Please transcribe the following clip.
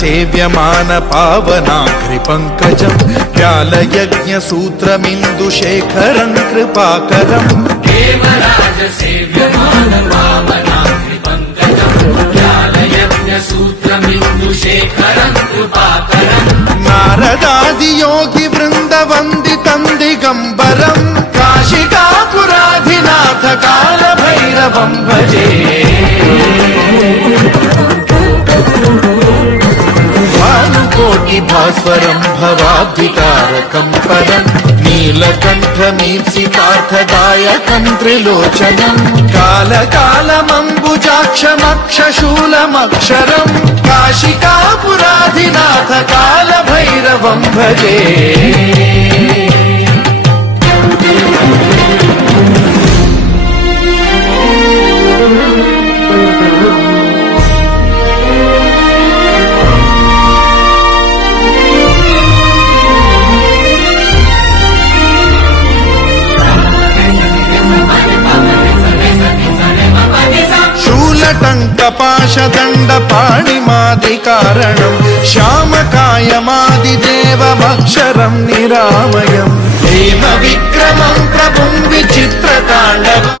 सेव्यमान पावनाग्रिपङ्कजं व्यालयज्ञ सूत्रमिन्दुशेखरं कृपाकरं देवराज सेव्यमान पावनाग्रिपङ्कजं व्यालयज्ञ सूत्रमिन्दुशेखरं कृपाकरं नारदादि योगि वृन्द वन्दितं दिगम्बरं काशिकापुराधिनाथ काल भैरवं भजे भानुकोटि भास्वरं भवाब्धितारकं परं नीलकण्ठमीप्सितार्थदायकं त्रिलोचनं कालकालमम्बुजाक्षमक्षशूलमक्षरं काशिकापुराधिनाथ काल भैरवं भजे टङ्कपाशदण्डपाणिमादिकारणं श्यामकायमादिदेवमक्षरं निरामयं हेमविक्रमं प्रभुं विचित्रताण्डवम्